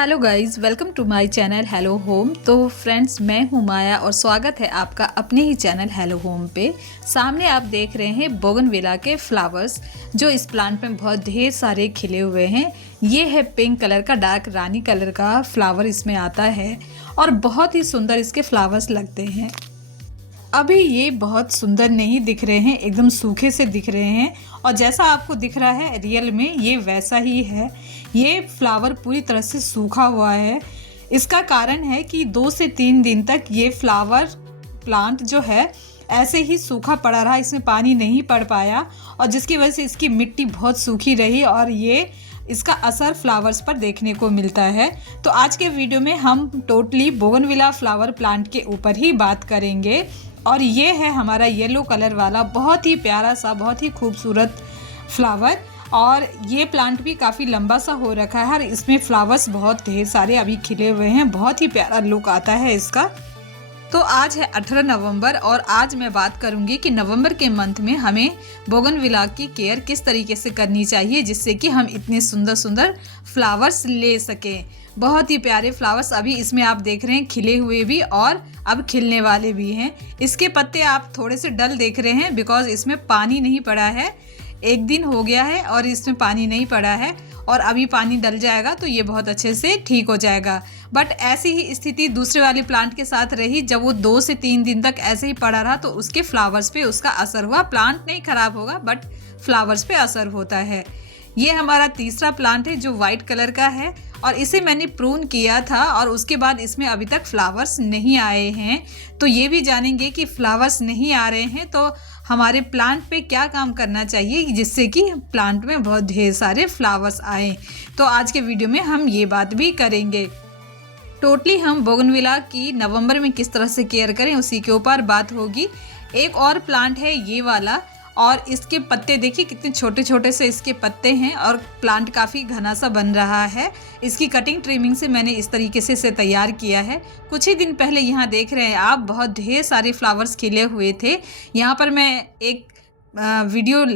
Hello guys, welcome to my channel hello home. तो friends, मैं हूँ माया और स्वागत है आपका अपने ही चैनल हेलो होम पे। सामने आप देख रहे हैं बोगनविला के फ्लावर्स, जो इस प्लांट में बहुत ढेर सारे खिले हुए हैं। ये है पिंक कलर का, डार्क रानी कलर का फ्लावर इसमें आता है और बहुत ही सुंदर इसके फ्लावर्स लगते हैं। अभी ये बहुत सुंदर नहीं दिख रहे हैं, एकदम सूखे से दिख रहे हैं और जैसा आपको दिख रहा है रियल में ये वैसा ही है। ये फ्लावर पूरी तरह से सूखा हुआ है। इसका कारण है कि 2 से 3 दिन तक ये फ्लावर प्लांट जो है ऐसे ही सूखा पड़ा रहा, इसमें पानी नहीं पड़ पाया और जिसकी वजह से इसकी मिट्टी बहुत सूखी रही और ये इसका असर फ्लावर्स पर देखने को मिलता है। तो आज के वीडियो में हम टोटली बोगनविला फ्लावर प्लांट के ऊपर ही बात करेंगे और ये है हमारा येलो कलर वाला बहुत ही प्यारा सा, बहुत ही खूबसूरत फ्लावर। और ये प्लांट भी काफ़ी लंबा सा हो रखा है और इसमें फ्लावर्स बहुत ढेर सारे अभी खिले हुए हैं। बहुत ही प्यारा लुक आता है इसका। तो आज है 18 नवंबर और आज मैं बात करूंगी कि नवंबर के मंथ में हमें बोगनविला की केयर किस तरीके से करनी चाहिए जिससे कि हम इतने सुंदर सुंदर फ्लावर्स ले सकें। बहुत ही प्यारे फ्लावर्स अभी इसमें आप देख रहे हैं, खिले हुए भी और अब खिलने वाले भी हैं। इसके पत्ते आप थोड़े से डल देख रहे हैं बिकॉज इसमें पानी नहीं पड़ा है। 1 दिन हो गया है और इसमें पानी नहीं पड़ा है और अभी पानी डल जाएगा तो ये बहुत अच्छे से ठीक हो जाएगा। बट ऐसी ही स्थिति दूसरे वाले प्लांट के साथ रही। जब वो 2 से 3 दिन तक ऐसे ही पड़ा रहा तो उसके फ्लावर्स पे उसका असर हुआ। प्लांट नहीं खराब होगा बट फ्लावर्स पे असर होता है। ये हमारा तीसरा प्लांट है जो वाइट कलर का है और इसे मैंने प्रून किया था और उसके बाद इसमें अभी तक फ्लावर्स नहीं आए हैं। तो ये भी जानेंगे कि फ्लावर्स नहीं आ रहे हैं तो हमारे प्लांट पे क्या काम करना चाहिए जिससे कि प्लांट में बहुत ढेर सारे फ्लावर्स आए। तो आज के वीडियो में हम ये बात भी करेंगे। टोटली हम बोगनविला की नवंबर में किस तरह से केयर करें उसी के ऊपर बात होगी। एक और प्लांट है ये वाला और इसके पत्ते देखिए कितने छोटे छोटे से इसके पत्ते हैं और प्लांट काफ़ी घना सा बन रहा है। इसकी कटिंग ट्रिमिंग से मैंने इस तरीके से इसे तैयार किया है। कुछ ही दिन पहले यहाँ देख रहे हैं आप, बहुत ढेर सारे फ्लावर्स खिले हुए थे। यहाँ पर मैं एक वीडियो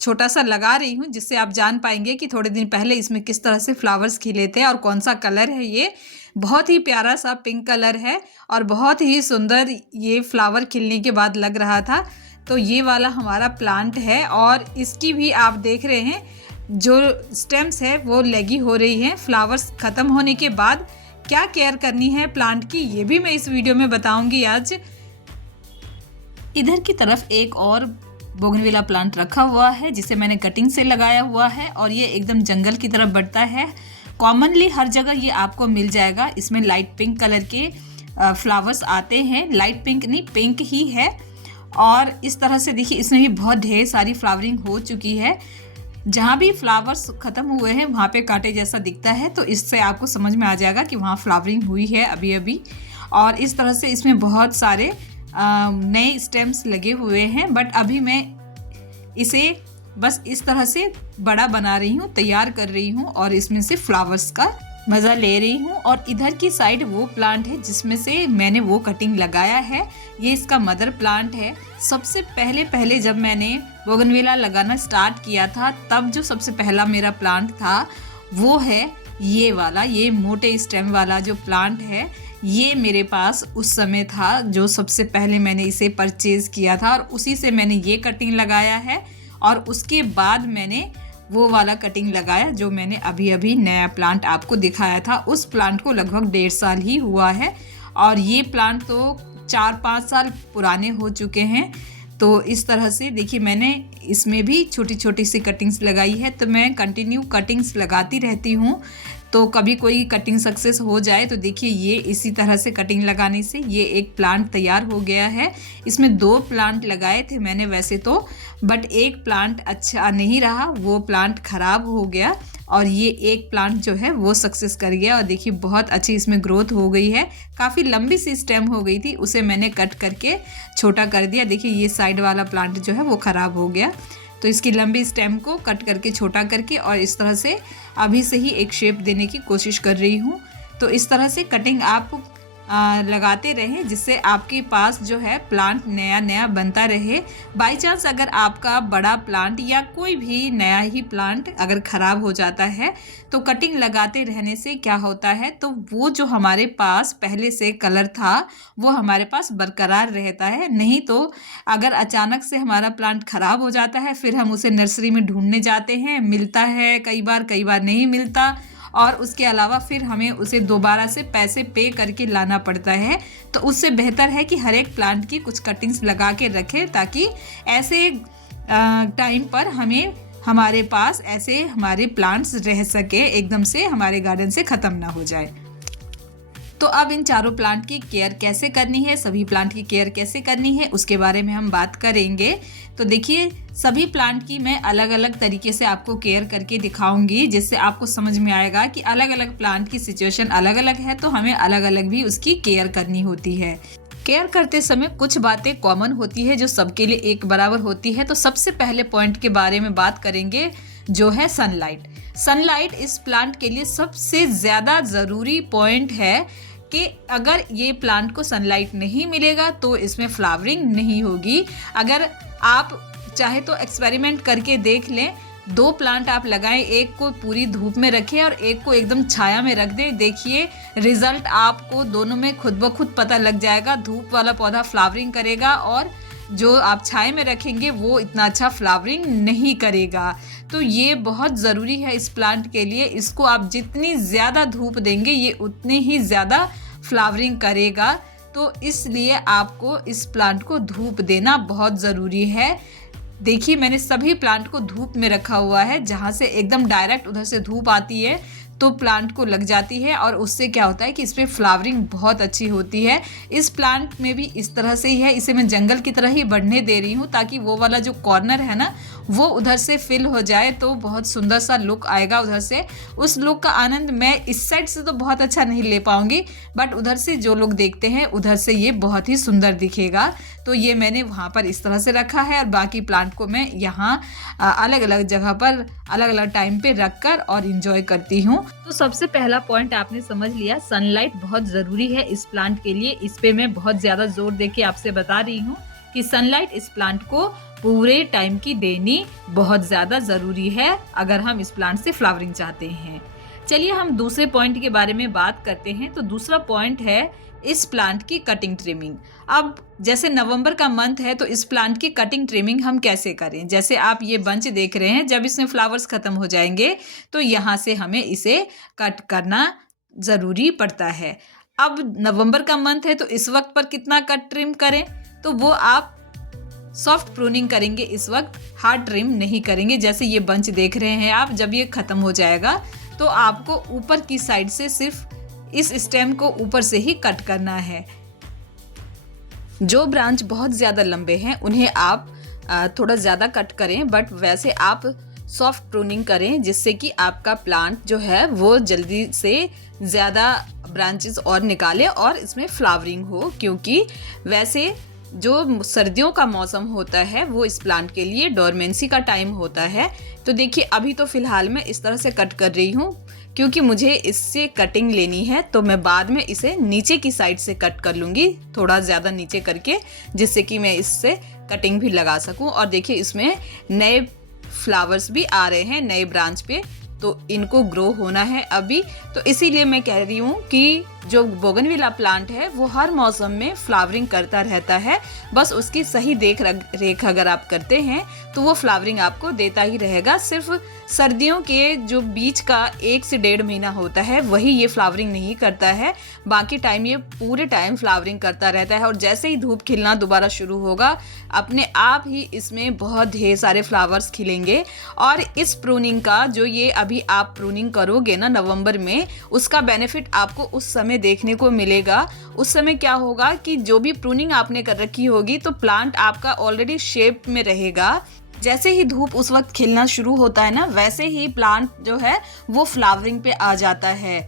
छोटा सा लगा रही हूँ जिससे आप जान पाएंगे कि थोड़े दिन पहले इसमें किस तरह से फ्लावर्स खिले थे और कौन सा कलर है। ये बहुत ही प्यारा सा पिंक कलर है और बहुत ही सुंदर ये फ्लावर खिलने के बाद लग रहा था। तो ये वाला हमारा प्लांट है और इसकी भी आप देख रहे हैं जो स्टेम्स है वो लगी हो रही है। फ्लावर्स ख़त्म होने के बाद क्या केयर करनी है प्लांट की ये भी मैं इस वीडियो में बताऊंगी आज। इधर की तरफ एक और बोगनविला प्लांट रखा हुआ है जिसे मैंने कटिंग से लगाया हुआ है और ये एकदम जंगल की तरफ बढ़ता है। कॉमनली हर जगह ये आपको मिल जाएगा। इसमें लाइट पिंक कलर के फ्लावर्स आते हैं, लाइट पिंक नहीं पिंक ही है। और इस तरह से देखिए इसमें भी बहुत ढेर सारी फ्लावरिंग हो चुकी है। जहाँ भी फ्लावर्स ख़त्म हुए हैं वहाँ पे कांटे जैसा दिखता है तो इससे आपको समझ में आ जाएगा कि वहाँ फ्लावरिंग हुई है अभी अभी। और इस तरह से इसमें बहुत सारे नए स्टेम्स लगे हुए हैं। बट अभी मैं इसे बस इस तरह से बड़ा बना रही हूँ, तैयार कर रही हूँ और इसमें से फ्लावर्स का मज़ा ले रही हूँ। और इधर की साइड वो प्लांट है जिसमें से मैंने वो कटिंग लगाया है। ये इसका मदर प्लांट है। सबसे पहले जब मैंने बोगनविला लगाना स्टार्ट किया था तब जो सबसे पहला मेरा प्लांट था वो है ये वाला, ये मोटे स्टेम वाला जो प्लांट है। ये मेरे पास उस समय था जो सबसे पहले मैंने इसे परचेज़ किया था और उसी से मैंने ये कटिंग लगाया है। और उसके बाद मैंने वो वाला कटिंग लगाया जो मैंने अभी अभी नया प्लांट आपको दिखाया था। उस प्लांट को लगभग 1.5 साल ही हुआ है और ये प्लांट तो 4-5 साल पुराने हो चुके हैं। तो इस तरह से देखिए मैंने इसमें भी छोटी छोटी सी कटिंग्स लगाई है। तो मैं कंटिन्यू कटिंग्स लगाती रहती हूँ। तो कभी कोई कटिंग सक्सेस हो जाए तो देखिए ये इसी तरह से कटिंग लगाने से ये एक प्लांट तैयार हो गया है। इसमें 2 प्लांट लगाए थे मैंने वैसे तो, बट एक प्लांट अच्छा नहीं रहा, वो प्लांट ख़राब हो गया और ये एक प्लांट जो है वो सक्सेस कर गया। और देखिए बहुत अच्छी इसमें ग्रोथ हो गई है। काफ़ी लंबी सी स्टेम हो गई थी, उसे मैंने कट करके छोटा कर दिया। देखिए ये साइड वाला प्लांट जो है वो ख़राब हो गया तो इसकी लंबी स्टेम को कट करके छोटा करके और इस तरह से अभी से ही एक शेप देने की कोशिश कर रही हूँ। तो इस तरह से कटिंग आप लगाते रहें, जिससे आपके पास जो है प्लांट नया नया बनता रहे। बाय चांस अगर आपका बड़ा प्लांट या कोई भी नया ही प्लांट अगर ख़राब हो जाता है तो कटिंग लगाते रहने से क्या होता है, तो वो जो हमारे पास पहले से कलर था वो हमारे पास बरकरार रहता है। नहीं तो अगर अचानक से हमारा प्लांट ख़राब हो जाता है, फिर हम उसे नर्सरी में ढूंढने जाते हैं, मिलता है कई बार नहीं मिलता, और उसके अलावा फिर हमें उसे दोबारा से पैसे पे करके लाना पड़ता है। तो उससे बेहतर है कि हर एक प्लांट की कुछ कटिंग्स लगा के रखें, ताकि ऐसे टाइम पर हमारे पास ऐसे हमारे प्लांट्स रह सके, एकदम से हमारे गार्डन से ख़त्म ना हो जाए। तो अब इन चारों प्लांट की केयर कैसे करनी है, सभी प्लांट की केयर कैसे करनी है, उसके बारे में हम बात करेंगे। तो देखिए, सभी प्लांट की मैं अलग अलग तरीके से आपको केयर करके दिखाऊंगी, जिससे आपको समझ में आएगा कि अलग अलग प्लांट की सिचुएशन अलग अलग है, तो हमें अलग अलग भी उसकी केयर करनी होती है। केयर करते समय कुछ बातें कॉमन होती है जो सबके लिए एक बराबर होती है। तो सबसे पहले पॉइंट के बारे में बात करेंगे, जो है सनलाइट। सनलाइट इस प्लांट के लिए सबसे ज़्यादा ज़रूरी पॉइंट है कि अगर ये प्लांट को सनलाइट नहीं मिलेगा तो इसमें फ्लावरिंग नहीं होगी। अगर आप चाहे तो एक्सपेरिमेंट करके देख लें, 2 प्लांट आप लगाएं, एक को पूरी धूप में रखें और एक को एकदम छाया में रख दें। देखिए रिजल्ट आपको दोनों में खुद ब खुद पता लग जाएगा। धूप वाला पौधा फ्लावरिंग करेगा और जो आप छाया में रखेंगे वो इतना अच्छा फ्लावरिंग नहीं करेगा। तो ये बहुत ज़रूरी है इस प्लांट के लिए। इसको आप जितनी ज़्यादा धूप देंगे ये उतनी ही ज़्यादा फ्लावरिंग करेगा। तो इसलिए आपको इस प्लांट को धूप देना बहुत ज़रूरी है। देखिए, मैंने सभी प्लांट को धूप में रखा हुआ है, जहाँ से एकदम डायरेक्ट उधर से धूप आती है तो प्लांट को लग जाती है, और उससे क्या होता है कि इसमें फ्लावरिंग बहुत अच्छी होती है। इस प्लांट में भी इस तरह से ही है। इसे मैं जंगल की तरह ही बढ़ने दे रही हूँ, ताकि वो वाला जो कॉर्नर है ना वो उधर से फिल हो जाए, तो बहुत सुंदर सा लुक आएगा उधर से। उस लुक का आनंद मैं इस साइड से तो बहुत अच्छा नहीं ले पाऊंगी, बट उधर से जो लोग देखते हैं उधर से ये बहुत ही सुंदर दिखेगा। तो ये मैंने वहाँ पर इस तरह से रखा है, और बाकी प्लांट को मैं यहाँ अलग अलग जगह पर अलग अलग टाइम पे रख कर और इंजॉय करती हूँ। तो सबसे पहला पॉइंट आपने समझ लिया, सनलाइट बहुत ज़रूरी है इस प्लांट के लिए। इस पे मैं बहुत ज़्यादा जोर देके आपसे बता रही हूँ कि सनलाइट इस प्लांट को पूरे टाइम की देनी बहुत ज़्यादा ज़रूरी है, अगर हम इस प्लांट से फ्लावरिंग चाहते हैं। चलिए हम दूसरे पॉइंट के बारे में बात करते हैं। तो दूसरा पॉइंट है इस प्लांट की कटिंग ट्रिमिंग। अब जैसे नवंबर का मंथ है, तो इस प्लांट की कटिंग ट्रिमिंग हम कैसे करें। जैसे आप ये बंच देख रहे हैं, जब इसमें फ्लावर्स ख़त्म हो जाएंगे तो यहाँ से हमें इसे कट करना ज़रूरी पड़ता है। अब नवंबर का मंथ है, तो इस वक्त पर कितना कट ट्रिम करें, तो वो आप सॉफ्ट प्रूनिंग करेंगे इस वक्त, हार्ड ट्रिम नहीं करेंगे। जैसे ये बंच देख रहे हैं आप, जब ये ख़त्म हो जाएगा तो आपको ऊपर की साइड से सिर्फ इस स्टेम को ऊपर से ही कट करना है। जो ब्रांच बहुत ज़्यादा लंबे हैं उन्हें आप थोड़ा ज़्यादा कट करें, बट वैसे आप सॉफ्ट प्रूनिंग करें, जिससे कि आपका प्लांट जो है वो जल्दी से ज़्यादा ब्रांचेस और निकाले और इसमें फ्लावरिंग हो। क्योंकि वैसे जो सर्दियों का मौसम होता है वो इस प्लांट के लिए डोरमेंसी का टाइम होता है। तो देखिए, अभी तो फ़िलहाल मैं इस तरह से कट कर रही हूँ क्योंकि मुझे इससे कटिंग लेनी है। तो मैं बाद में इसे नीचे की साइड से कट कर लूँगी, थोड़ा ज़्यादा नीचे करके, जिससे कि मैं इससे कटिंग भी लगा सकूँ। और देखिए, इसमें नए फ्लावर्स भी आ रहे हैं नए ब्रांच पे, तो इनको ग्रो होना है अभी। तो इसीलिए मैं कह रही हूँ कि जो बोगनविला प्लांट है वो हर मौसम में फ्लावरिंग करता रहता है। बस उसकी सही देख रेख अगर आप करते हैं तो वो फ्लावरिंग आपको देता ही रहेगा। सिर्फ सर्दियों के जो बीच का 1 से 1.5 महीना होता है वही ये फ्लावरिंग नहीं करता है, बाकी टाइम ये पूरे टाइम फ्लावरिंग करता रहता है। और जैसे ही धूप खिलना दोबारा शुरू होगा, अपने आप ही इसमें बहुत ढेर सारे फ्लावर्स खिलेंगे। और इस प्रूनिंग का जो ये अभी आप प्रूनिंग करोगे ना नवंबर में, उसका बेनिफिट आपको उस समय देखने को मिलेगा। उस समय क्या होगा कि जो भी प्रूनिंग आपने कर रखी होगी तो प्लांट आपका ऑलरेडी शेप में रहेगा। जैसे ही धूप उस वक्त खिलना शुरू होता है ना, वैसे ही प्लांट जो है वो फ्लावरिंग पे आ जाता है।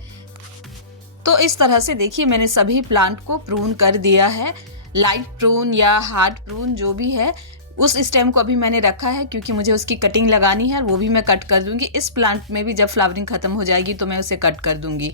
तो इस तरह से देखिए, मैंने सभी प्लांट को प्रून कर दिया है। लाइट प्रून या हार्ड प्रून जो भी है, उस स्टेम को अभी मैंने रखा है क्योंकि मुझे उसकी कटिंग लगानी है, वो भी मैं कट कर दूंगी। इस प्लांट में भी जब फ्लावरिंग खत्म हो जाएगी तो मैं उसे कट कर दूंगी।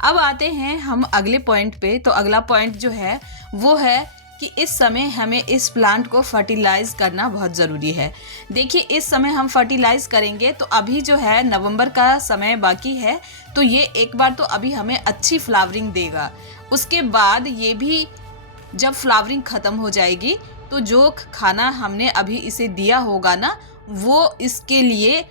अब आते हैं हम अगले पॉइंट पे। तो अगला पॉइंट जो है वो है कि इस समय हमें इस प्लांट को फर्टिलाइज करना बहुत ज़रूरी है। देखिए इस समय हम फर्टिलाइज करेंगे तो अभी जो है नवंबर का समय बाकी है, तो ये एक बार तो अभी हमें अच्छी फ्लावरिंग देगा। उसके बाद ये भी जब फ्लावरिंग ख़त्म हो जाएगी तो जो खाना हमने अभी इसे दिया होगा ना, वो इसके लिए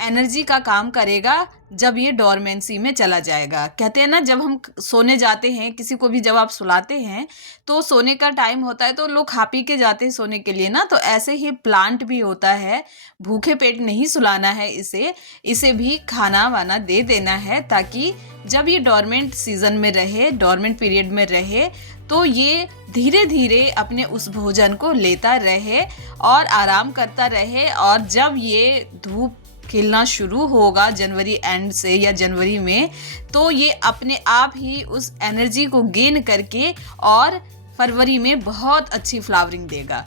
एनर्जी का काम करेगा जब ये डोरमेंसी में चला जाएगा। कहते हैं ना, जब हम सोने जाते हैं, किसी को भी जब आप सुलाते हैं तो सोने का टाइम होता है तो लोग खा पी के जाते हैं सोने के लिए ना, तो ऐसे ही प्लांट भी होता है। भूखे पेट नहीं सुलाना है इसे भी खाना वाना दे देना है, ताकि जब ये डोरमेंट सीजन में रहे, डोरमेंट पीरियड में रहे, तो ये धीरे धीरे अपने उस भोजन को लेता रहे और आराम करता रहे। और जब ये धूप खिलना शुरू होगा जनवरी एंड से या जनवरी में, तो ये अपने आप ही उस एनर्जी को गेन करके और फरवरी में बहुत अच्छी फ्लावरिंग देगा।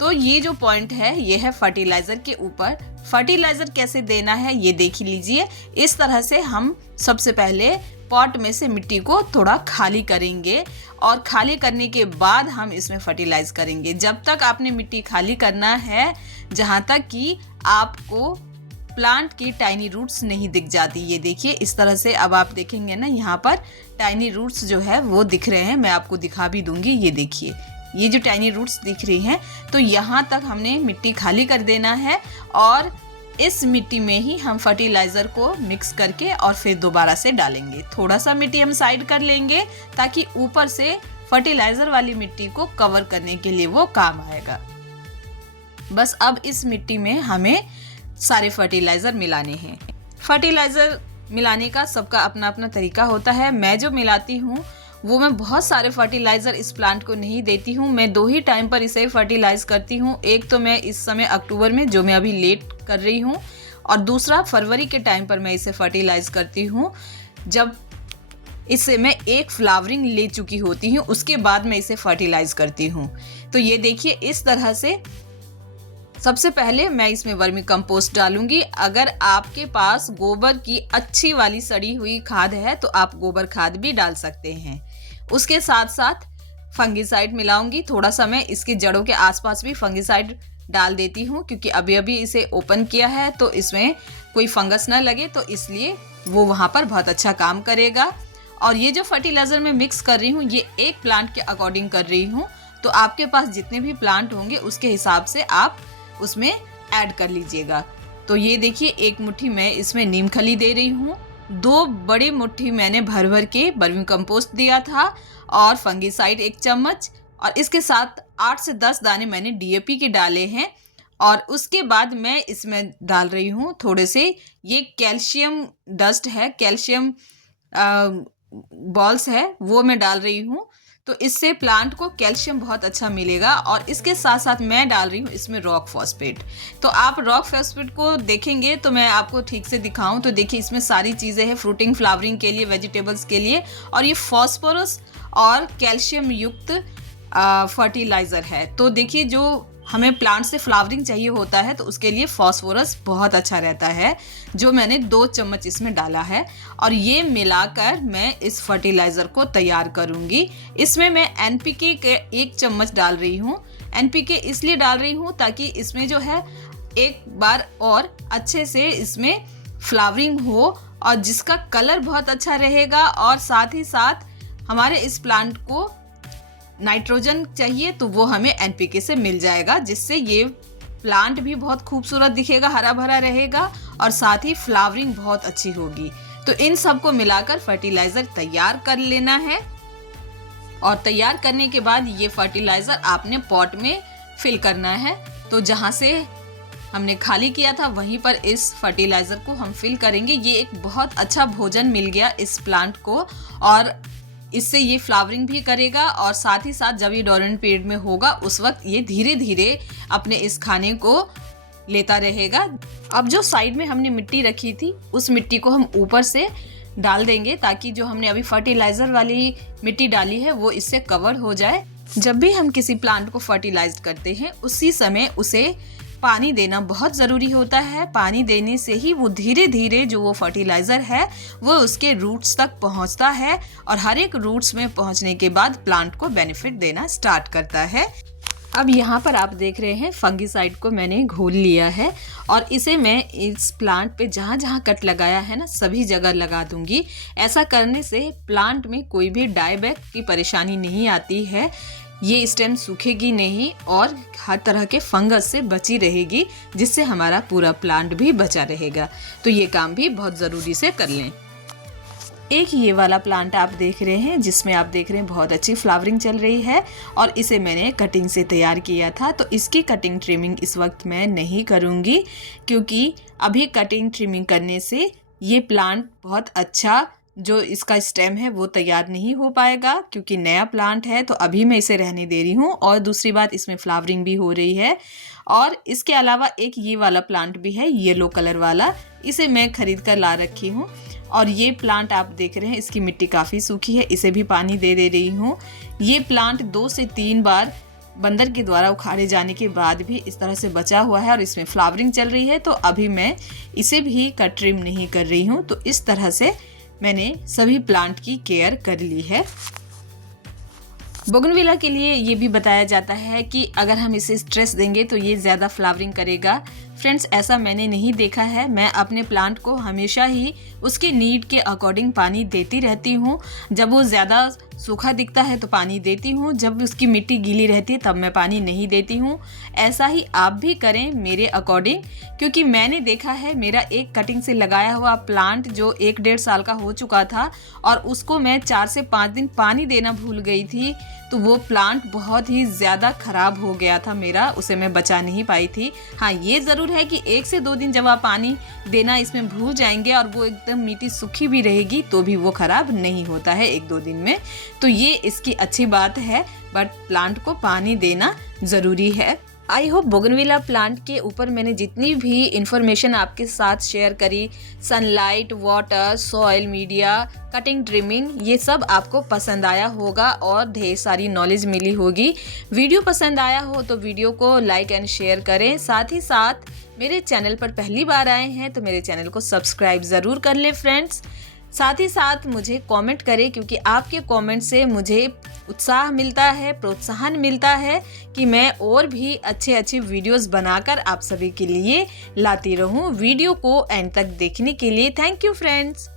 तो ये जो पॉइंट है ये है फर्टिलाइज़र के ऊपर। फर्टिलाइज़र कैसे देना है ये देख लीजिए। इस तरह से हम सबसे पहले पॉट में से मिट्टी को थोड़ा खाली करेंगे और खाली करने के बाद हम इसमें फर्टिलाइज करेंगे। जब तक आपने मिट्टी खाली करना है जहाँ तक कि आपको प्लांट की टाइनी रूट्स नहीं दिख जाती। ये देखिए इस तरह से अब आप देखेंगे ना, यहाँ पर टाइनी रूट्स जो है वो दिख रहे हैं। मैं आपको दिखा भी दूंगी, ये देखिए ये जो टाइनी रूट्स दिख रही हैं, तो यहाँ तक हमने मिट्टी खाली कर देना है और इस मिट्टी में ही हम फर्टिलाइज़र को मिक्स करके और फिर दोबारा से डालेंगे। थोड़ा सा मिट्टी हम साइड कर लेंगे ताकि ऊपर से फर्टिलाइज़र वाली मिट्टी को कवर करने के लिए वो काम आएगा। बस अब इस मिट्टी में हमें सारे फर्टिलाइज़र मिलाने हैं। फर्टिलाइज़र मिलाने का सबका अपना अपना तरीका होता है। मैं जो मिलाती हूँ वो मैं बहुत सारे फर्टिलाइज़र इस प्लांट को नहीं देती हूँ। मैं 2 ही टाइम पर इसे फर्टिलाइज़ करती हूँ। एक तो मैं इस समय अक्टूबर में, जो मैं अभी लेट कर रही हूँ, और दूसरा फरवरी के टाइम पर मैं इसे फर्टिलाइज़ करती हूँ, जब इससे मैं एक फ्लावरिंग ले चुकी होती हूँ, उसके बाद मैं इसे फर्टिलाइज़ करती हूँ। तो ये देखिए इस तरह से सबसे पहले मैं इसमें वर्मी कंपोस्ट डालूंगी। अगर आपके पास गोबर की अच्छी वाली सड़ी हुई खाद है तो आप गोबर खाद भी डाल सकते हैं। उसके साथ साथ फंगिसाइड मिलाऊंगी। थोड़ा सा मैं इसकी जड़ों के आसपास भी फंगिसाइड डाल देती हूँ, क्योंकि अभी अभी इसे ओपन किया है तो इसमें कोई फंगस ना लगे, तो इसलिए वो वहाँ पर बहुत अच्छा काम करेगा। और ये जो फर्टिलाइज़र मैं मिक्स कर रही हूँ ये एक प्लांट के अकॉर्डिंग कर रही हूँ, तो आपके पास जितने भी प्लांट होंगे उसके हिसाब से आप उसमें ऐड कर लीजिएगा। तो ये देखिए 1 मुट्ठी मैं इसमें नीम खली दे रही हूँ, 2 बड़ी मुट्ठी मैंने भर भर के वर्मी कंपोस्ट दिया था, और फंगिसाइड 1 चम्मच, और इसके साथ 8 से 10 दाने मैंने डीएपी के डाले हैं। और उसके बाद मैं इसमें डाल रही हूँ थोड़े से, ये कैल्शियम डस्ट है, कैल्शियम बॉल्स है, वो मैं डाल रही हूँ। तो इससे प्लांट को कैल्शियम बहुत अच्छा मिलेगा। और इसके साथ साथ मैं डाल रही हूँ इसमें रॉक फॉस्फेट। तो आप रॉक फॉस्फेट को देखेंगे तो मैं आपको ठीक से दिखाऊं तो देखिए इसमें सारी चीज़ें हैं फ्रूटिंग फ्लावरिंग के लिए, वेजिटेबल्स के लिए, और ये फॉस्फोरस और कैल्शियम युक्त फर्टिलाइज़र है। तो देखिए जो हमें प्लांट से फ्लावरिंग चाहिए होता है तो उसके लिए फॉस्फोरस बहुत अच्छा रहता है, जो मैंने 2 चम्मच इसमें डाला है। और ये मिलाकर मैं इस फर्टिलाइज़र को तैयार करूँगी। इसमें मैं एनपीके के 1 चम्मच डाल रही हूँ। एनपीके इसलिए डाल रही हूँ ताकि इसमें जो है एक बार और अच्छे से इसमें फ्लावरिंग हो और जिसका कलर बहुत अच्छा रहेगा, और साथ ही साथ हमारे इस प्लांट को नाइट्रोजन चाहिए तो वो हमें एनपीके से मिल जाएगा, जिससे ये प्लांट भी बहुत खूबसूरत दिखेगा, हरा भरा रहेगा, और साथ ही फ्लावरिंग बहुत अच्छी होगी। तो इन सब को मिलाकर फर्टिलाइज़र तैयार कर लेना है। और तैयार करने के बाद ये फर्टिलाइज़र आपने पॉट में फिल करना है। तो जहाँ से हमने खाली किया था वहीं पर इस फर्टिलाइज़र को हम फिल करेंगे। ये एक बहुत अच्छा भोजन मिल गया इस प्लांट को, और इससे ये फ्लावरिंग भी करेगा, और साथ ही साथ जब ये डोरेंट पीरियड में होगा उस वक्त ये धीरे धीरे अपने इस खाने को लेता रहेगा। अब जो साइड में हमने मिट्टी रखी थी उस मिट्टी को हम ऊपर से डाल देंगे, ताकि जो हमने अभी फर्टिलाइज़र वाली मिट्टी डाली है वो इससे कवर हो जाए। जब भी हम किसी प्लांट को फर्टिलाइज करते हैं उसी समय उसे पानी देना बहुत ज़रूरी होता है। पानी देने से ही वो धीरे धीरे जो वो फर्टिलाइज़र है वो उसके रूट्स तक पहुंचता है और हर एक रूट्स में पहुंचने के बाद प्लांट को बेनिफिट देना स्टार्ट करता है। अब यहाँ पर आप देख रहे हैं फंगीसाइड को मैंने घोल लिया है और इसे मैं इस प्लांट पे जहाँ जहाँ कट लगाया है ना सभी जगह लगा दूंगी। ऐसा करने से प्लांट में कोई भी डायबैक की परेशानी नहीं आती है, ये स्टेम सूखेगी नहीं और हर तरह के फंगस से बची रहेगी, जिससे हमारा पूरा प्लांट भी बचा रहेगा। तो ये काम भी बहुत ज़रूरी से कर लें। एक ये वाला प्लांट आप देख रहे हैं जिसमें आप देख रहे हैं बहुत अच्छी फ्लावरिंग चल रही है और इसे मैंने कटिंग से तैयार किया था। तो इसकी कटिंग ट्रिमिंग इस वक्त मैं नहीं करूँगी, क्योंकि अभी कटिंग ट्रिमिंग करने से ये प्लांट बहुत अच्छा जो इसका स्टेम है वो तैयार नहीं हो पाएगा, क्योंकि नया प्लांट है। तो अभी मैं इसे रहने दे रही हूँ और दूसरी बात इसमें फ्लावरिंग भी हो रही है। और इसके अलावा एक ये वाला प्लांट भी है येलो कलर वाला, इसे मैं खरीद कर ला रखी हूँ। और ये प्लांट आप देख रहे हैं इसकी मिट्टी काफ़ी सूखी है, इसे भी पानी दे रही हूँ। ये प्लांट 2 से 3 बार बंदर के द्वारा उखाड़े जाने के बाद भी इस तरह से बचा हुआ है और इसमें फ्लावरिंग चल रही है। तो अभी मैं इसे भी कट ट्रिम नहीं कर रही हूँ। तो इस तरह से मैंने सभी प्लांट की केयर कर ली है। बोगनविला के लिए ये भी बताया जाता है कि अगर हम इसे स्ट्रेस देंगे तो ये ज़्यादा फ्लावरिंग करेगा। फ्रेंड्स, ऐसा मैंने नहीं देखा है। मैं अपने प्लांट को हमेशा ही उसके नीड के अकॉर्डिंग पानी देती रहती हूँ। जब वो ज़्यादा सूखा दिखता है तो पानी देती हूँ, जब उसकी मिट्टी गीली रहती है तब मैं पानी नहीं देती हूँ। ऐसा ही आप भी करें मेरे अकॉर्डिंग, क्योंकि मैंने देखा है मेरा एक कटिंग से लगाया हुआ प्लांट जो 1-1.5 साल का हो चुका था और उसको मैं 4 से 5 दिन पानी देना भूल गई थी, तो वो प्लांट बहुत ही ज़्यादा ख़राब हो गया था मेरा, उसे मैं बचा नहीं पाई थी। हाँ, ये ज़रूर है कि 1 से 2 दिन जब आप पानी देना इसमें भूल जाएंगे और वो एकदम मिट्टी सूखी भी रहेगी तो भी वो ख़राब नहीं होता है 1-2 दिन में। तो ये इसकी अच्छी बात है, बट प्लांट को पानी देना ज़रूरी है। आई होप बोगनविला प्लांट के ऊपर मैंने जितनी भी इंफॉर्मेशन आपके साथ शेयर करी, sunlight, water, soil media, cutting, trimming, ये सब आपको पसंद आया होगा और ढेर सारी नॉलेज मिली होगी। वीडियो पसंद आया हो तो वीडियो को लाइक एंड शेयर करें। साथ ही साथ मेरे चैनल पर पहली बार आए हैं तो मेरे चैनल को सब्सक्राइब ज़रूर कर लें फ्रेंड्स। साथ ही साथ मुझे कमेंट करें, क्योंकि आपके कमेंट से मुझे उत्साह मिलता है, प्रोत्साहन मिलता है कि मैं और भी अच्छे वीडियोस बनाकर आप सभी के लिए लाती रहूं। वीडियो को एंड तक देखने के लिए थैंक यू फ्रेंड्स।